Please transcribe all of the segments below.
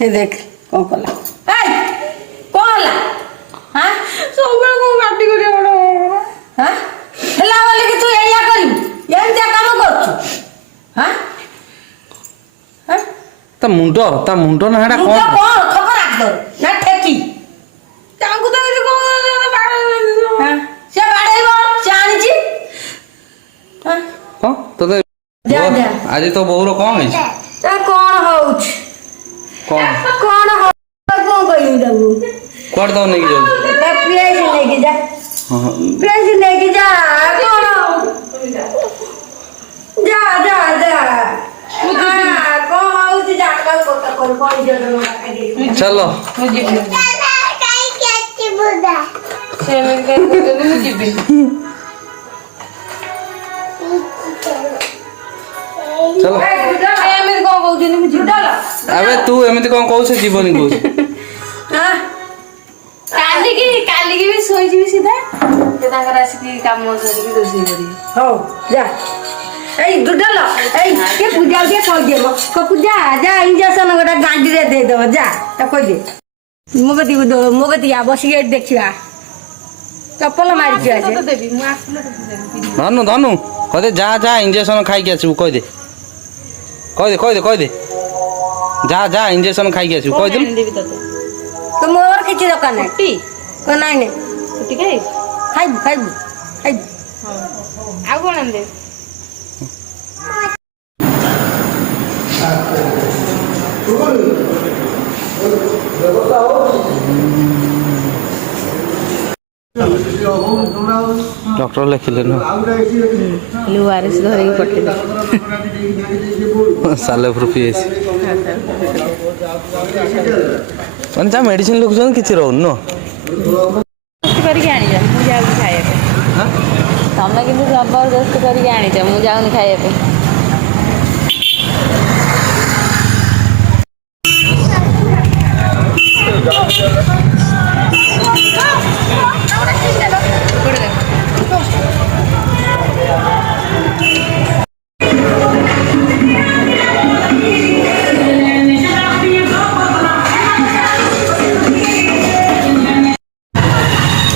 हे देख कौन कला कौन हला हां सब को काटी करी बड़ हां हला वाले कि तू एया करी एम जा काम करछु हां हां ता मुंडो ना हेडा कौन खबर राख दो ना ठेकी तांगु तो को हां से बाड़ेबो से आनिची हां को तो जा जा आज तो बहुरो कौन है ता कौन होउछ कौन कौन हो कौन कहियो जाऊ कोड दो नहीं जाऊ प्रेस लेके जा हां प्रेस लेके जा कौन जा जा जा कौन होउछ जा कल को कोई जरूर चलो मुझे काई के बुदा से मैं के मुझे भी चलो एमे को कहू दिन मुझे डाला अबे तू एमिति कोन कहू से जीवन कहू हां काली की भी सोई जी सीधा ते ताकर आसी की काम करी की दोसी करी हो जा ए दुडला ए के पूजा के कह दे को पूजा जा इंजेक्शन गोटा गांडी रे दे दो जा त कह दे मोगती आ बसी गेट देखिया चप्पल मारी के आज तो देबी मु आसले तो धनु धनु कह दे जा जा इंजेक्शन खाई के आसु कह दे जा जा इंजेक्शन खाई के आसु कह दे तो मोर किछि दरकार नै टी को नै नै टी के खाइ हां आ कोन दे डॉक्टर लिखिले न लुआरिस घरे की पठेले साले प्रूफिएस मन जा मेडिसिन लोग जन किछि रहउ न करके आनी जा मु जाउ खाए पे हां तमे किंतु जबरदस्त करके आनी जा मु जाउ खाए पे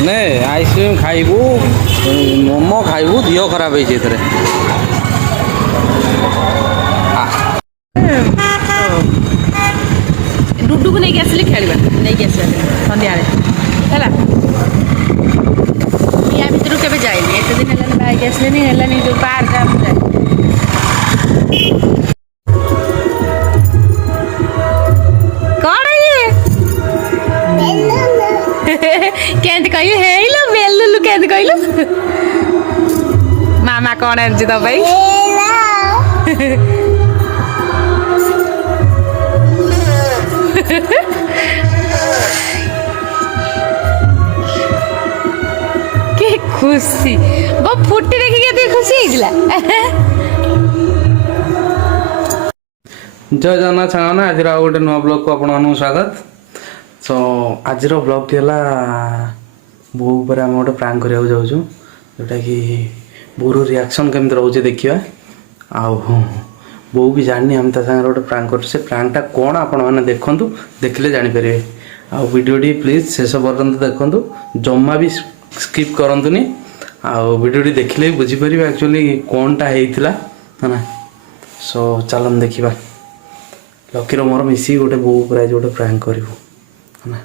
ने आइसक्रीम खाइबू मोमो खाइबू दियो खराब है जेतरे डुडू को नहीं आसले खेलबा नहीं आसले संध्या रे हला या भीतर केबे जाइनी एते दिन हला बाइक आसले नहीं हला नहीं जो पार जा कौन है ये केंत कहियो हेलो बेलुलु केंत कहिलो मामा कौन है जी तो भाई के खुशी वो फुटी देखि के खुशी हिजला जय जगन्नाथ सांगना आज गोटे नुआ ब्लॉग को आपण स्वागत सो आज ब्लॉग टी है बो पर आम गोटे प्रांक करने जाऊँ जोटा कि बोर रिएक्शन केमती रोचे देखा आउ बो भी जानी आम ता गोटे प्रांक कर प्रांकटा कौन आपण मैंने देखूँ देखिले जानीपर आउ वीडियोटी प्लीज शेष पर्यंत देखूँ जमा भी स्किप करतुनि आउ वीडियोटी देखिले बुझीपर एक्चुअली कौनटा होता है ना सो चलन देखा लकीर मोर मिसी गोटे बो पर आज गोटे प्रांक करूँ है ना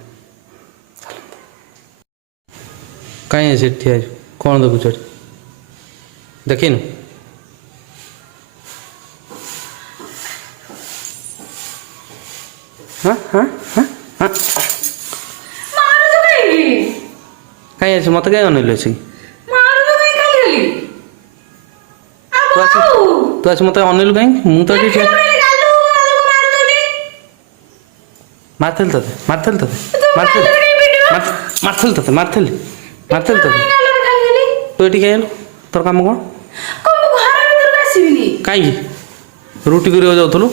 कहीं ऐसे ठिया कौन देखुच देखिन हाँ हाँ हाँ हाँ कहीं ऐसे मत कहीं अनिल अच्छी तू आज मत अनिल कहीं मु तो मारथल तते तू एटी कहीं तोर काम कौन कहीं रुटी कर जाऊलु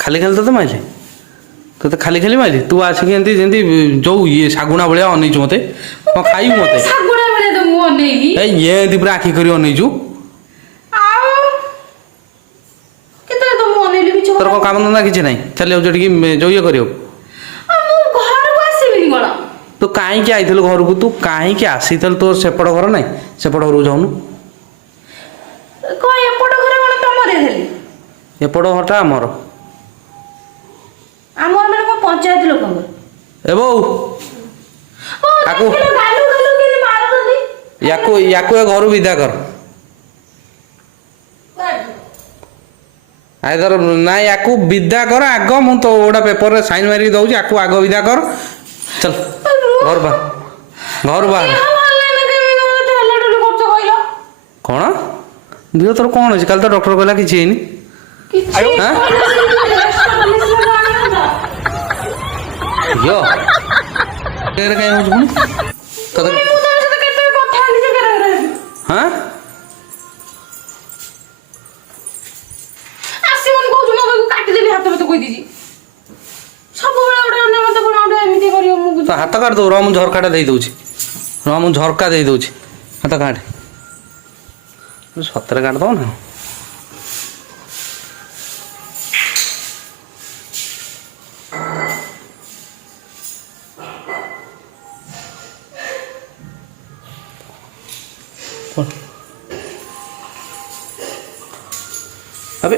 खाली खाली तो माइले तो खाली खाली माइले तू आसिक जमी जो ये शागुणा भाया अनईचु मत कौन खाइबू मत ये पूरा आखि कर अनईचु তোর কোন কাম ধন্দা কিছু নাই চালি যাଉଛୁ ଏଠିକି ଯୋଉ ଇଏ କରିବ ମୁଁ ଘରକୁ ଆସିବିନି କଣ ତୁ କାହିଁକି ଆଇଥିଲୁ ଘରକୁ ତୁ କାହିଁକି ଆସିଥିଲୁ ତୋର ସେପଟ ଘର ନାହିଁ ସେପଟ ଘରକୁ ଯାଉନୁ କଣ ଏପଟ ଘର କଣ ତମ ଦେଇଥିଲି ଏପଟ ଘରଟା ଆମର ଆମର ମାନେ କଣ ପଞ୍ଚାୟତ ଲୋକଙ୍କର ଏ ବୋଉ ଆକୁ ଗାଲୁ ଗାଲୁ କେମିତି ମାରୁଛନ୍ତି ୟାକୁ ଏ ଘରୁ ବିଦା କର ଆଇଦର ନା ୟାକୁ ବିଦା କର ଆଗ ମୁଁ ତ ଗୋଟା ପେପରରେ ସାଇନ୍ ମାରିକି ଦଉଛି ୟାକୁ ଆଗ ବିଦା କର ଚଲ ଘର ବାହାର କଣ ଦିହ ତୋର କଣ ଅଛି କାଲି ତ ଡକ୍ଟର କହିଲା କିଛି ହେଇନି କାହିଁ ହଉଛି ପୁଣି ତତେ ହଁ ତ ହାତ କାଟ ଦଉ ର ମୁଁ ଝରକାଟା ଦେଇ ଦଉଛି ର ମୁଁ ଝରକା ଦେଇ ଦଉଛି ହାତ କାଟେ ସତରେ କାଟ ଦବ ନା अबे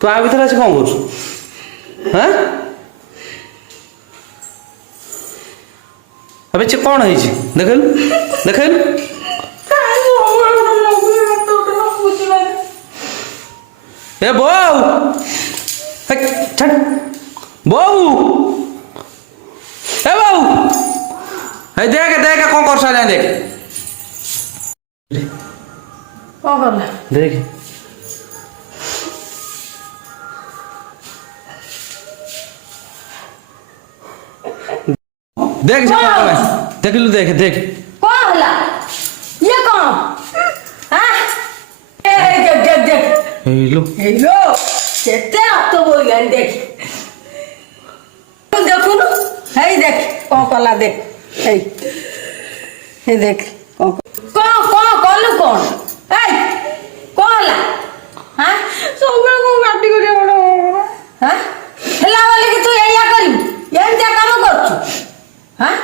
तू आ भीतर आसी कौन करू हाँ अबे चे कौन है देखल देखल ए बऊ छट बऊ ए बऊ देख देख कौन कर सारे देख कौन करला देख देख देखलु देख देख कौन होला ये कौन हां ए देख देख देख हेलो हेलो केते आतो बोल देख तू देखु न हे देख कौन कला देख हे देख कौन कौन कलु कौन ए कौन होला हां सबले को काटी करिया बड़ हां हेला वाले कि तू एया करी एंजा काम करछु हां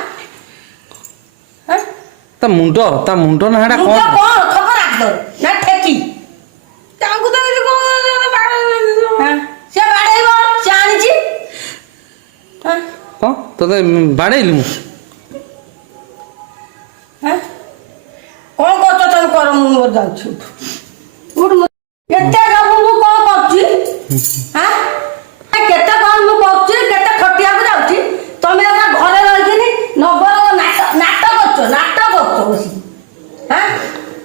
हां ता मुंडो ना हेडा कौन खबर राख दो ना ठेकी तांकु तो को हां से बाड़ेबो से आनिची हां कौन तो बाड़ेली मु हां कौन करछ तुम कर मु मोर जाउछु उठ केते गाबु मु कोन करछि हां केते कोन मु करछि केते खटिया को जाउछि तमे एका घरे रहिकिनी नगर नाटक करछ बसी हां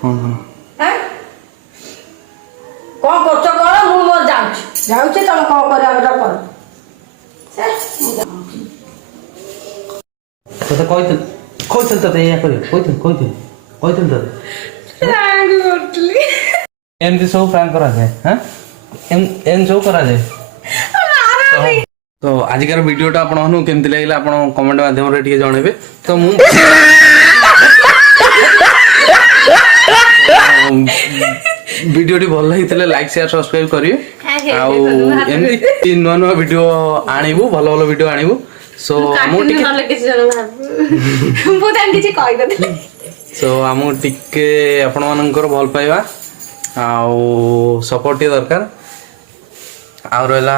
हां कौन करछ कर मु मोर जाउछि तुम कौन करिया बेटा कर से तो कहते तो या कर कहते तो रांग करतली एमती सब फ्रैंक करा जाए हां एम सब करा जाए तो आजिकार वीडियोटा आपण केमती लागला आपण कमेंट माध्यम रे ଟିକେ जणेबे तो मु वीडियोटी भल लागितले लाइक शेयर सब्सक्राइब करियो आउ एमती नुआ नुआ वीडियो आनिबु भल भल वीडियो आनिबु सो हमु टिके नले किसी जन भाब बहुत किछि कहि दे सो हमु टिके आपण मानकर भल पाइबा आउ सपोर्ट दरकार आउ रहला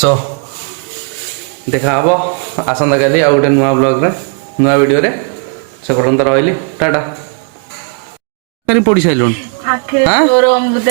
सो देखा हम आसंता काली आ गोटे नुआ ब्लॉग रे नुआ वीडियो रे से पर्यंत रहिली टाटा करी पड़ी साइलुन आखे तोर अमृत